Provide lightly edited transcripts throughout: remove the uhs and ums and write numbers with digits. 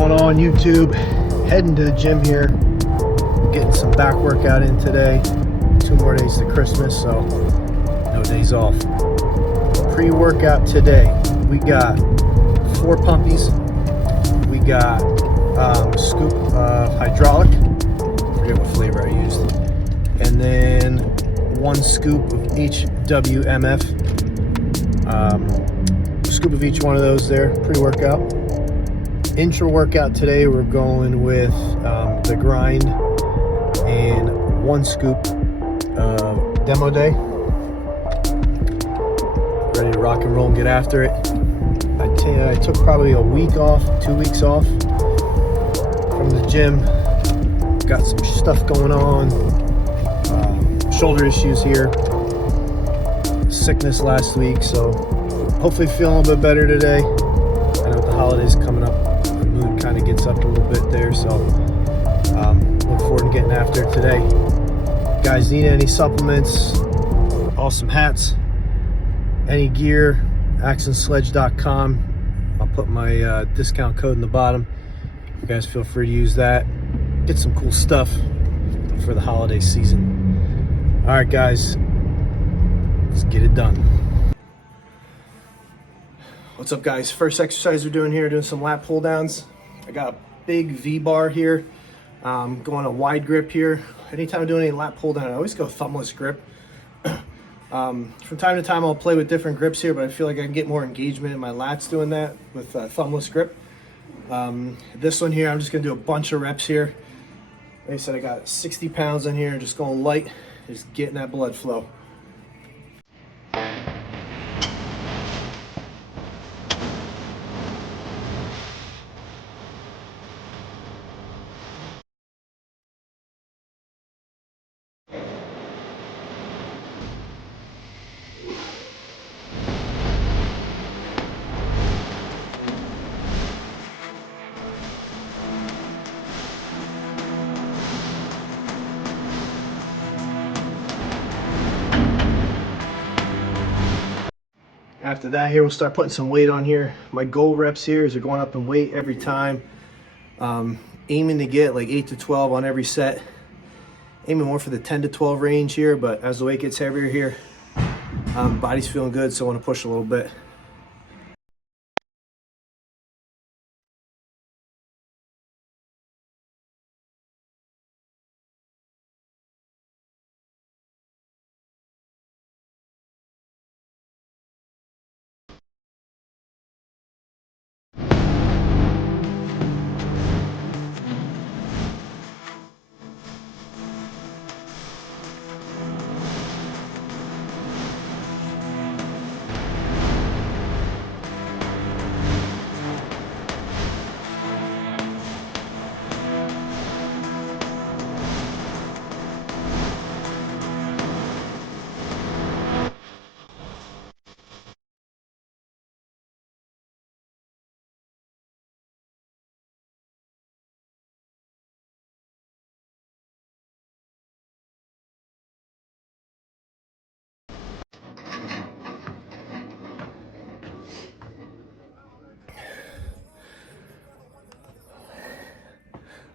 going on YouTube? Heading to the gym here, getting some back workout in today. 2 more days to Christmas, so no days off. Pre-workout today, we got 4 pumpies. We got scoop of hydraulic, I forget what flavor I used, and then 1 scoop of each WMF. Scoop of each one of those there, pre-workout. Intra-workout today, we're going with the grind and 1 scoop of Demo Day. Ready to rock and roll and get after it. I took probably a week off, 2 weeks off from the gym. Got some stuff going on, shoulder issues here, sickness last week, so hopefully feeling a little bit better today. I know with the holidays coming up, the mood kind of gets up a little bit there, so look forward to getting after it today. Guys, need any supplements, awesome hats, any gear, axonsledge.com. I'll put my discount code in the bottom. You guys feel free to use that. Get some cool stuff for the holiday season. All right, guys, let's get it done. What's up, guys? First exercise we're doing here, doing some lat pull downs. I got a big V-bar here, going a wide grip here. Anytime I'm doing any lat pull down, I always go thumbless grip. From time to time I'll play with different grips here, but I feel like I can get more engagement in my lats doing that with thumbless grip. This one here, I'm just gonna do a bunch of reps here. Like I said, I got 60 pounds in here, just going light, just getting that blood flow. After that here, we'll start putting some weight on here. My goal reps here is going up in weight every time. Aiming to get like 8 to 12 on every set. Aiming more for the 10 to 12 range here, but as the weight gets heavier here, body's feeling good, so I want to push a little bit.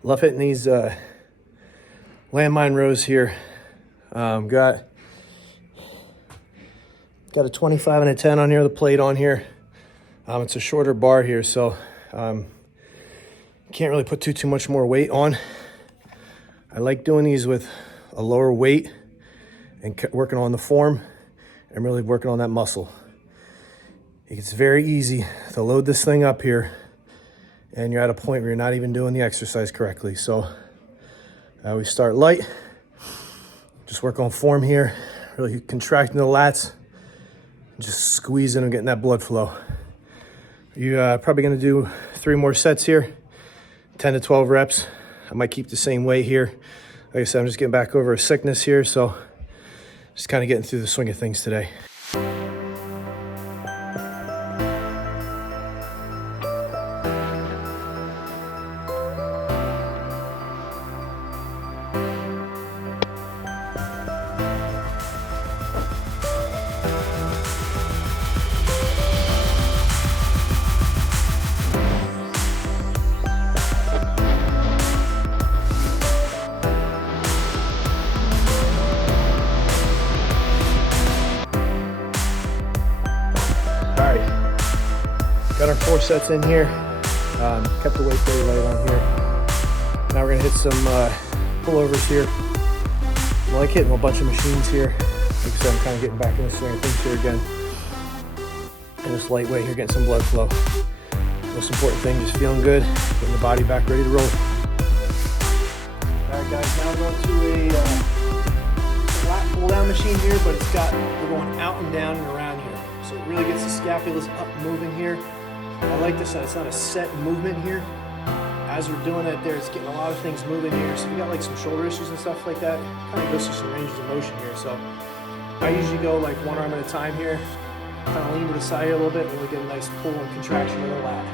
Love hitting these landmine rows here. Got a 25 and a 10 on here, the plate on here. It's a shorter bar here, so can't really put too much more weight on. I like doing these with a lower weight and working on the form and really working on that muscle. It's very easy to load this thing up here and you're at a point where you're not even doing the exercise correctly. So we start light, just work on form here, really contracting the lats, just squeezing and getting that blood flow. You're probably gonna do 3 more sets here, 10 to 12 reps. I might keep the same weight here. Like I said, I'm just getting back over a sickness here, so just kind of getting through the swing of things today. Got our 4 sets in here. Kept the weight pretty light on here. Now we're gonna hit some pullovers here. I like hitting a bunch of machines here. Like I said, I'm kind of getting back in the swing of things here again. And this lightweight here, getting some blood flow. Most important thing, just feeling good, getting the body back ready to roll. All right, guys, now we're going to a flat pull-down machine here, but we're going out and down and around here. So it really gets the scapulas up moving here. I like this, it's not a set movement here. As we're doing that there, it's getting a lot of things moving here. So if you got like some shoulder issues and stuff like that, kind of goes through some ranges of motion here. So I usually go like one arm at a time here, kind of lean to the side here a little bit, and really get a nice pull and contraction of the lat.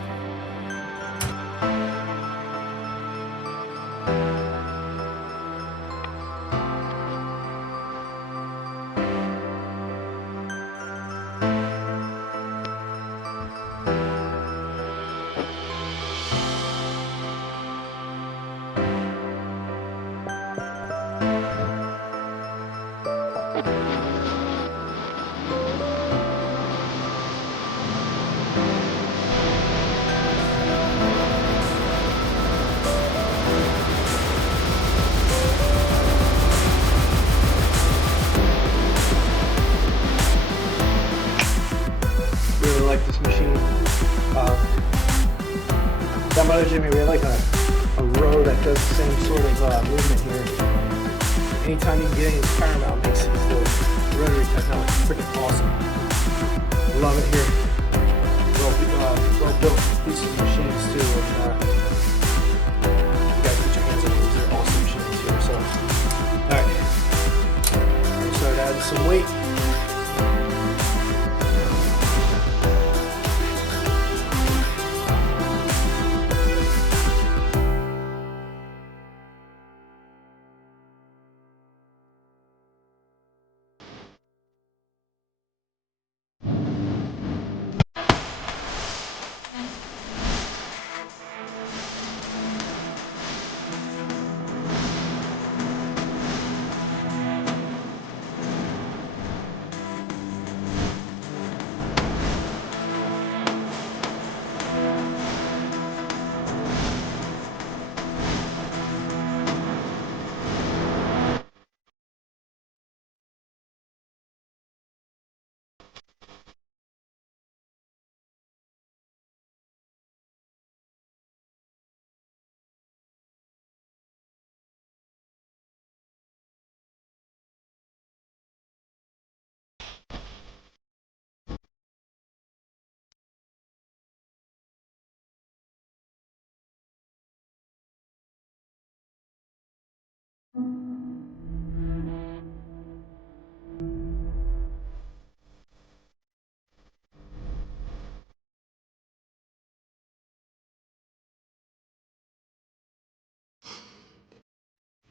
Like this machine. Down by the gym here, we have like a row that does the same sort of movement here. Anytime you can get any of this paramount makes the rotary technology freaking awesome. Love it here. Well built pieces of machines too. You guys put your hands on these, they're awesome machines here. So, alright. We'll start adding some weight.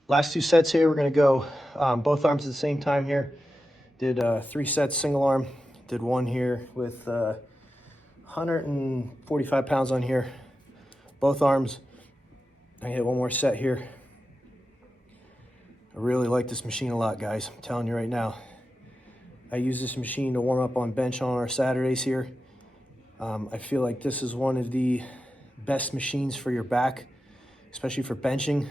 Last 2 sets here, we're gonna go both arms at the same time here. Did 3 sets single arm. Did one here with 145 pounds on here. Both arms. I hit one more set here. I really like this machine a lot, guys. I'm telling you right now. I use this machine to warm up on bench on our Saturdays here. I feel like this is one of the best machines for your back, especially for benching.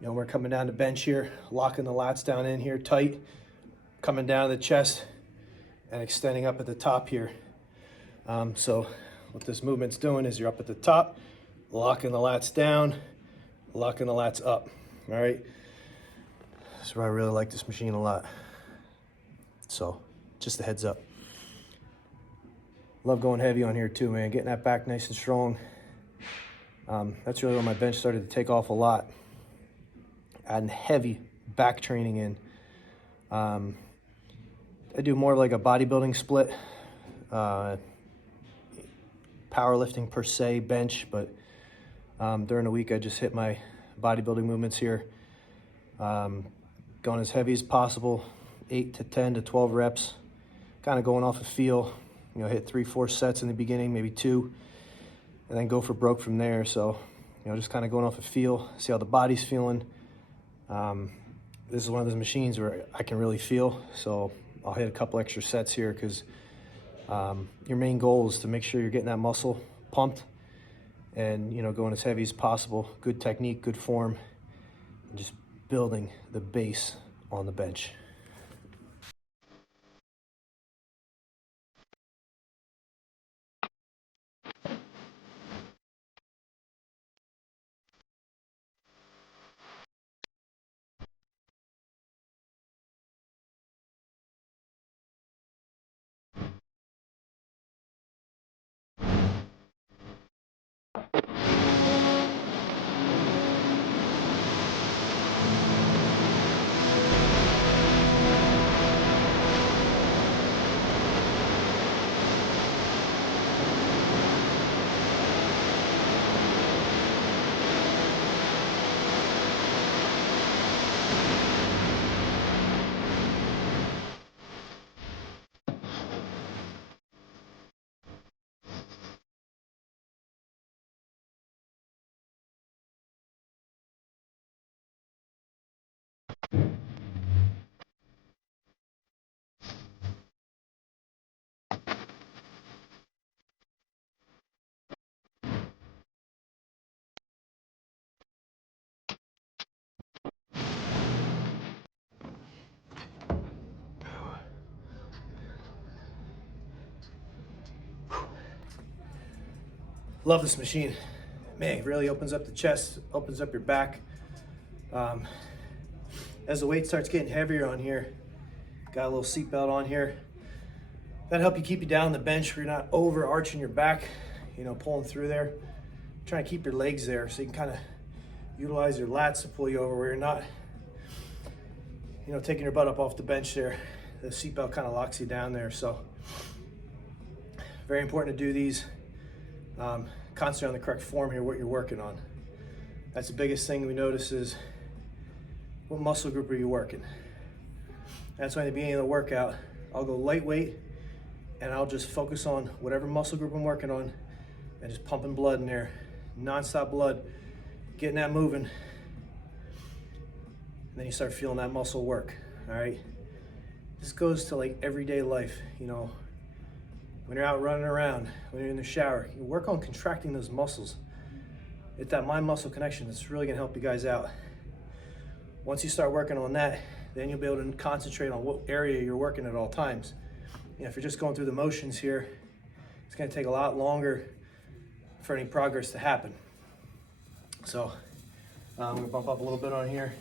You know, we're coming down to bench here, locking the lats down in here tight, coming down to the chest and extending up at the top here. So what this movement's doing is you're up at the top, locking the lats down, locking the lats up, all right? That's why I really like this machine a lot. So just a heads up. Love going heavy on here too, man, getting that back nice and strong. That's really when my bench started to take off a lot. Adding heavy back training in. I do more of like a bodybuilding split, powerlifting per se, bench, but during the week I just hit my bodybuilding movements here. Going as heavy as possible, 8 to 10 to 12 reps, kind of going off a feel. You know, hit 3-4 sets in the beginning, maybe 2, and then go for broke from there. So, you know, just kind of going off a feel, see how the body's feeling. This is one of those machines where I can really feel, so I'll hit a couple extra sets here because Your main goal is to make sure you're getting that muscle pumped and, you know, going as heavy as possible. Good technique, good form, and just building the base on the bench. Love this machine. Man, it really opens up the chest, opens up your back. As the weight starts getting heavier on here, got a little seat belt on here. That'll help you keep you down on the bench where you're not over arching your back, you know, pulling through there. Trying to keep your legs there so you can kind of utilize your lats to pull you over where you're not, you know, taking your butt up off the bench there. The seat belt kind of locks you down there. So very important to do these. Concentrate on the correct form here, what you're working on. That's the biggest thing we notice is what muscle group are you working? That's why at the beginning of the workout, I'll go lightweight and I'll just focus on whatever muscle group I'm working on and just pumping blood in there, non-stop blood, getting that moving. And then you start feeling that muscle work, all right? This goes to like everyday life, you know, when you're out running around, when you're in the shower, you work on contracting those muscles. It's that mind-muscle connection that's really gonna help you guys out. Once you start working on that, then you'll be able to concentrate on what area you're working at all times. You know, if you're just going through the motions here, it's gonna take a lot longer for any progress to happen. So I'm gonna bump up a little bit on here.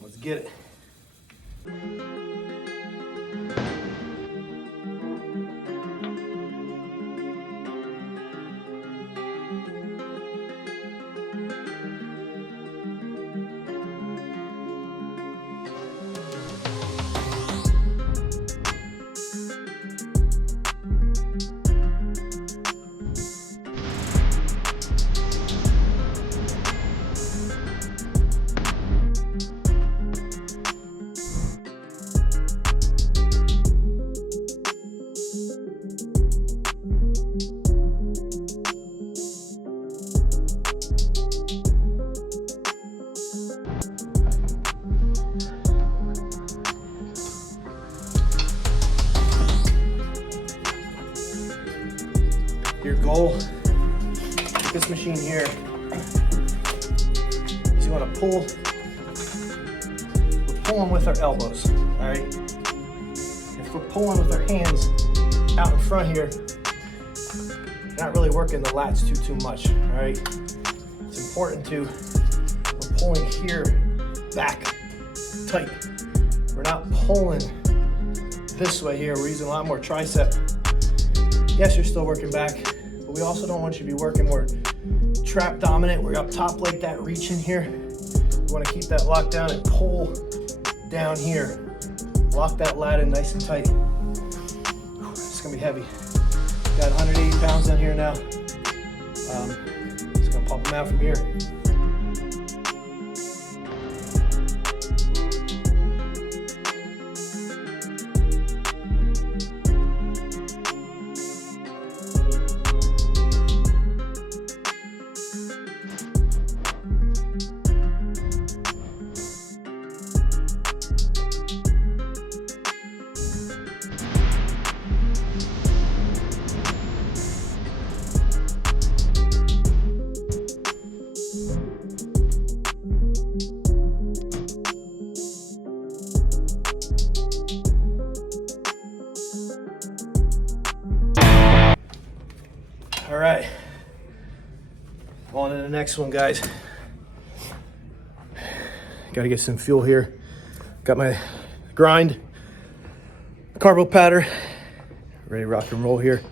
Let's get it. Your goal with this machine here is you want to pull. We're pulling with our elbows, all right? If we're pulling with our hands out in front here, not really working the lats too much, all right? It's important to, we're pulling here back tight. We're not pulling this way here. We're using a lot more tricep. Yes, you're still working back, but we also don't want you to be working more trap dominant. We're up top like that, reach in here. We want to keep that locked down and pull down here. Lock that lat in nice and tight. It's gonna be heavy. Got 180 pounds down here now. Just gonna pump them out from here. On to the next one, guys. Got to get some fuel here. Got my grind, carbo powder, ready to rock and roll here.